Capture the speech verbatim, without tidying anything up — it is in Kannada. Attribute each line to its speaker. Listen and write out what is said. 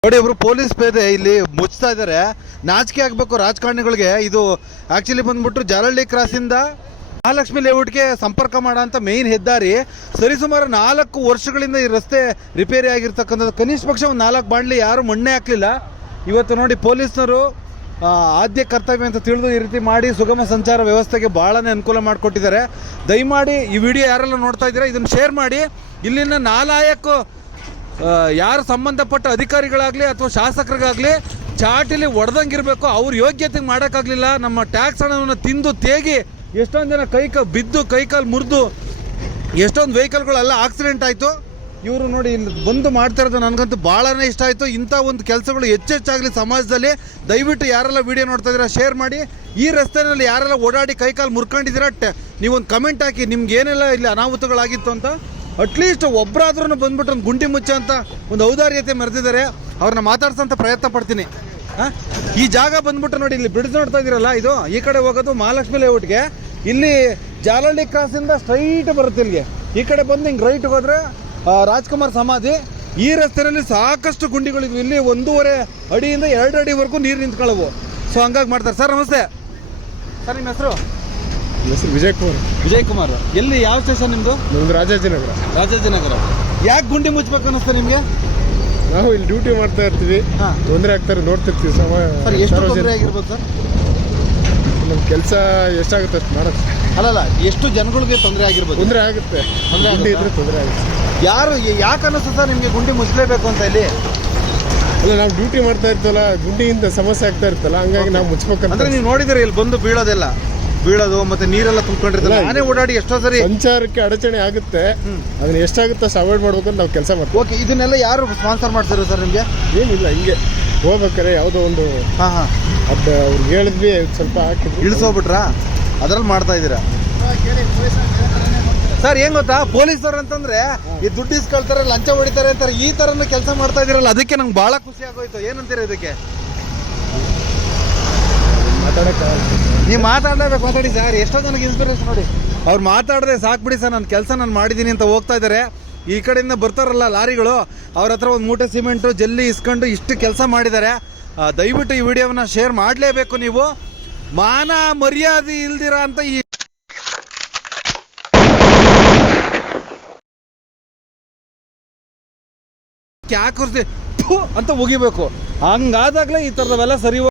Speaker 1: ನೋಡಿ ಒಬ್ರು ಪೊಲೀಸ್ ಪೇದೆ ಇಲ್ಲಿ ಮುಚ್ತಾ ಇದ್ದಾರೆ. ನಾಚಿಕೆ ಆಗ್ಬೇಕು ರಾಜಕಾರಣಿಗಳಿಗೆ. ಇದು ಆಕ್ಚುಲಿ ಬಂದ್ಬಿಟ್ಟು ಜಾಲಹಳ್ಳಿ ಕ್ರಾಸ್ ಇಂದ ಮಹಾಲಕ್ಷ್ಮಿ ಲೇಔಟ್ಗೆ ಸಂಪರ್ಕ ಮಾಡೋ ಅಂತ ಮೇನ್ ಹೆದ್ದಾರಿ. ಸರಿಸುಮಾರು ನಾಲ್ಕು ವರ್ಷಗಳಿಂದ ಈ ರಸ್ತೆ ರಿಪೇರಿ ಆಗಿರ್ತಕ್ಕಂಥದ್ದು. ಕನಿಷ್ಠ ಪಕ್ಷ ಒಂದು ನಾಲ್ಕು ಬಾಂಡ್ಲಿ ಯಾರು ಮಣ್ಣೆ ಹಾಕ್ಲಿಲ್ಲ. ಇವತ್ತು ನೋಡಿ ಪೊಲೀಸ್ನವರು ಆದ್ಯ ಕರ್ತವ್ಯ ಅಂತ ತಿಳಿದು ಈ ರೀತಿ ಮಾಡಿ ಸುಗಮ ಸಂಚಾರ ವ್ಯವಸ್ಥೆಗೆ ಭಾಳನೇ ಅನುಕೂಲ ಮಾಡಿಕೊಟ್ಟಿದ್ದಾರೆ. ದಯಮಾಡಿ ಈ ವಿಡಿಯೋ ಯಾರೆಲ್ಲ ನೋಡ್ತಾ ಇದ್ದೀರಾ ಇದನ್ನು ಶೇರ್ ಮಾಡಿ. ಇಲ್ಲಿನ ನಾಲಾಯಕ ಯಾರು ಸಂಬಂಧಪಟ್ಟ ಅಧಿಕಾರಿಗಳಾಗಲಿ ಅಥವಾ ಶಾಸಕರಿಗಾಗಲಿ ಚಾಟಿಲಿ ಒಡೆದಂಗಿರಬೇಕು. ಅವ್ರ ಯೋಗ್ಯತೆಗೆ ಮಾಡೋಕ್ಕಾಗಲಿಲ್ಲ. ನಮ್ಮ ಟ್ಯಾಕ್ಸ್ ಹಣವನ್ನು ತಿಂದು ತೇಗಿ ಎಷ್ಟೊಂದು ಜನ ಕೈ ಕ ಬಿದ್ದು ಕೈಕಾಲು ಮುರಿದು ಎಷ್ಟೊಂದು ವೆಹಿಕಲ್ಗಳೆಲ್ಲ ಆಕ್ಸಿಡೆಂಟ್ ಆಯಿತು. ಇವರು ನೋಡಿ ಇಲ್ಲಿ ಬಂದು ಮಾಡ್ತಾ ಇರೋದು ನನಗಂತೂ ಭಾಳನೇ ಇಷ್ಟ ಆಯಿತು. ಇಂಥ ಒಂದು ಕೆಲಸಗಳು ಹೆಚ್ಚೆಚ್ಚಾಗಲಿ ಸಮಾಜದಲ್ಲಿ. ದಯವಿಟ್ಟು ಯಾರೆಲ್ಲ ವೀಡಿಯೋ ನೋಡ್ತಾ ಇದ್ದೀರಾ ಶೇರ್ ಮಾಡಿ. ಈ ರಸ್ತೆಯಲ್ಲಿ ಯಾರೆಲ್ಲ ಓಡಾಡಿ ಕೈಕಾಲು ಮುರ್ಕೊಂಡಿದ್ದೀರಾ ಟ ನೀವೊಂದು ಕಮೆಂಟ್ ಹಾಕಿ ನಿಮ್ಗೆ ಏನೆಲ್ಲ ಇಲ್ಲಿ ಅನಾಹುತಗಳಾಗಿತ್ತು ಅಂತ. ಅಟ್ಲೀಸ್ಟ್ ಒಬ್ಬರಾದ್ರೂ ಬಂದ್ಬಿಟ್ಟು ಒಂದು ಗುಂಡಿ ಮುಚ್ಚ ಅಂತ ಒಂದು ಔದಾರ್ಯತೆ ಮೆರೆದಿದ್ದಾರೆ. ಅವ್ರನ್ನ ಮಾತಾಡ್ಸೋಂಥ ಪ್ರಯತ್ನ ಪಡ್ತೀನಿ. ಹಾಂ, ಈ ಜಾಗ ಬಂದ್ಬಿಟ್ಟು ನೋಡಿ ಇಲ್ಲಿ ಬ್ರಿಡ್ಜ್ ನೋಡ್ತಾ ಇದ್ದೀರಲ್ಲ, ಇದು ಈ ಕಡೆ ಹೋಗೋದು ಮಹಾಲಕ್ಷ್ಮಿ ಲೇಔಟ್ಗೆ. ಇಲ್ಲಿ ಜಾಲಹಳ್ಳಿ ಕ್ರಾಸಿಂದ ಸ್ಟ್ರೈಟ್ ಬರುತ್ತೆ ಇಲ್ಲಿಗೆ. ಈ ಕಡೆ ಬಂದು ಹಿಂಗೆ ರೈಟ್ ಹೋದರೆ ರಾಜ್ಕುಮಾರ್ ಸಮಾಧಿ. ಈ ರಸ್ತೆಯಲ್ಲಿ ಸಾಕಷ್ಟು ಗುಂಡಿಗಳಿದ್ವು. ಇಲ್ಲಿ ಒಂದೂವರೆ ಅಡಿಯಿಂದ ಎರಡು ಅಡಿವರೆಗೂ ನೀರು ನಿಂತ್ಕೊಳ್ಳವು. ಸೊ ಹಂಗಾಗಿ ಮಾಡ್ತಾರೆ. ಸರ್ ನಮಸ್ತೆ. ಸರ್ ನಿಮ್ಮ ಹೆಸರು?
Speaker 2: ಹೆಸರು ವಿಜಯ್ ಕುಮಾರ್.
Speaker 1: ವಿಜಯ್ ಕುಮಾರ್. ಎಲ್ಲಿ ಯಾವ ಸ್ಟೇಷನ್ ನಿಮ್ಮದು?
Speaker 2: ನಮ್ಮದು ರಾಜಾಜಿನಗರ.
Speaker 1: ರಾಜಾಜಿನಗರ. ಯಾಕೆ ಗುಂಡಿ ಮುಚ್ಚಬೇಕು ಅನ್ನಿಸ್ತಾ ನಿಮಗೆ?
Speaker 2: ನಾವು ಇಲ್ಲಿ ಡ್ಯೂಟಿ ಮಾಡ್ತಾ ಇರ್ತೀವಿ, ತೊಂದರೆ ಆಗ್ತಾರೆ ನೋಡ್ತಿರ್ತೀವಿ. ಸಮಯ
Speaker 1: ಸರ್ ಎಷ್ಟು ತೊಂದರೆ ಆಗಿರ್ಬೋದು ಸರ್?
Speaker 2: ನಮ್ಮ ಕೆಲಸ ಎಷ್ಟಾಗುತ್ತೆ ಮಾಡೋದು.
Speaker 1: ಅಲ್ಲಲ್ಲ, ಎಷ್ಟು ಜನಗಳಿಗೆ ತೊಂದರೆ ಆಗಿರ್ಬೋದು?
Speaker 2: ತೊಂದರೆ ಆಗುತ್ತೆ. ಗುಂಡಿ ಇದ್ರೆ ತೊಂದರೆ ಆಗುತ್ತೆ.
Speaker 1: ಯಾರು ಯಾಕೆ ಅನ್ನಿಸ್ತು ಸರ್ ನಿಮಗೆ ಗುಂಡಿ ಮುಚ್ಚಲೇಬೇಕು ಅಂತ ಇಲ್ಲಿ?
Speaker 2: ಅಲ್ಲ, ನಾವು ಡ್ಯೂಟಿ ಮಾಡ್ತಾ ಇರ್ತಲ್ಲ, ಗುಂಡಿಯಿಂದ ಸಮಸ್ಯೆ ಆಗ್ತಾ ಇರ್ತಲ್ಲ, ಹಂಗಾಗಿ ನಾವು ಮುಚ್ಬೇಕಂತ.
Speaker 1: ಅಂದ್ರೆ ನೀವು ನೋಡಿದ್ರೆ ಇಲ್ಲಿ ಬಂದು ಬೀಳೋದೆಲ್ಲ ಬೀಳೋದು ಮತ್ತೆ ನೀರೆಲ್ಲ ತುಂಬಿಕೊಂಡಿರ್ತಲ್ಲ. ನಾನೇ ಓಡಾಡಿ ಎಷ್ಟೋ ಸರಿ
Speaker 2: ಸಂಚಾರಕ್ಕೆ ಅಡಚಣೆ ಆಗುತ್ತೆ. ಅದನ್ನ ಎಷ್ಟಾಗುತ್ತೆ ಅಷ್ಟು ಅವಾಯ್ಡ್ ಮಾಡ್ಬೇಕಂತ ನಾವು ಕೆಲಸ ಮಾಡ್ತೀವಿ.
Speaker 1: ಓಕೆ, ಇದನ್ನೆಲ್ಲ ಯಾರು ಸ್ಪಾನ್ಸರ್ ಮಾಡ್ತಾರೆ ಸರ್ ನಿಮಗೆ?
Speaker 2: ಏನಿಲ್ಲ, ಹಿಂಗೆ ಹೋಗ್ಬೇಕಾರೆ ಯಾವುದೋ ಒಂದು
Speaker 1: ಹಾಂ ಹಾಂ
Speaker 2: ಅದು ಅವ್ರಿಗೆ ಹೇಳಿದ್ವಿ, ಸ್ವಲ್ಪ ಹಾಕಿದ್ವಿ,
Speaker 1: ಇಳಿಸೋಗ್ಬಿಟ್ರಾ? ಅದ್ರಲ್ಲಿ ಮಾಡ್ತಾ ಇದ್ದೀರಾ ಸರ್? ಏನ್ ಗೊತ್ತಾ, ಪೊಲೀಸರು ಅಂತಂದ್ರೆ ಈ ದುಡ್ಡು ಇಸ್ಕೊಳ್ತಾರೆ, ಲಂಚ ಹೊಡಿತಾರೆ ಅಂತಾರೆ. ಈ ತರನ ಕೆಲಸ ಮಾಡ್ತಾ ಇದೀರಲ್ಲ, ಅದಕ್ಕೆ ನಂಗೆ ಬಹಳ ಖುಷಿ ಆಗೋಯ್ತು. ಏನಂತೀರ ಇದಕ್ಕೆ? ನೀವು ಮಾತಾಡಲೇಬೇಕು, ಮಾತಾಡಿ ಸರ್. ಎಷ್ಟೋ ನನಗೆ ಇನ್ಸ್ಪಿರೇಷನ್ ನೋಡಿ. ಅವ್ರು ಮಾತಾಡದೆ ಸಾಕು ಬಿಡಿ ಸರ್, ನನ್ನ ಕೆಲಸ ನಾನು ಮಾಡಿದ್ದೀನಿ ಅಂತ ಹೋಗ್ತಾ ಇದ್ದಾರೆ. ಈ ಕಡೆಯಿಂದ ಬರ್ತಾರಲ್ಲ ಲಾರಿಗಳು, ಅವ್ರ ಹತ್ರ ಒಂದು ಮೂಟೆ ಸಿಮೆಂಟು ಜಲ್ಲಿ ಇಸ್ಕೊಂಡು ಇಷ್ಟು ಕೆಲಸ ಮಾಡಿದ್ದಾರೆ. ದಯವಿಟ್ಟು ಈ ವಿಡಿಯೋವನ್ನ ಶೇರ್ ಮಾಡಲೇಬೇಕು ನೀವು. ಮಾನ ಮರ್ಯಾದೆ ಇಲ್ದಿರ ಅಂತ ಈ ಯಾಕೆ ಅಂತ ಮುಗಿಬೇಕು. ಹಂಗಾದಾಗಲೇ ಈ ಥರದವೆಲ್ಲ ಸರಿ.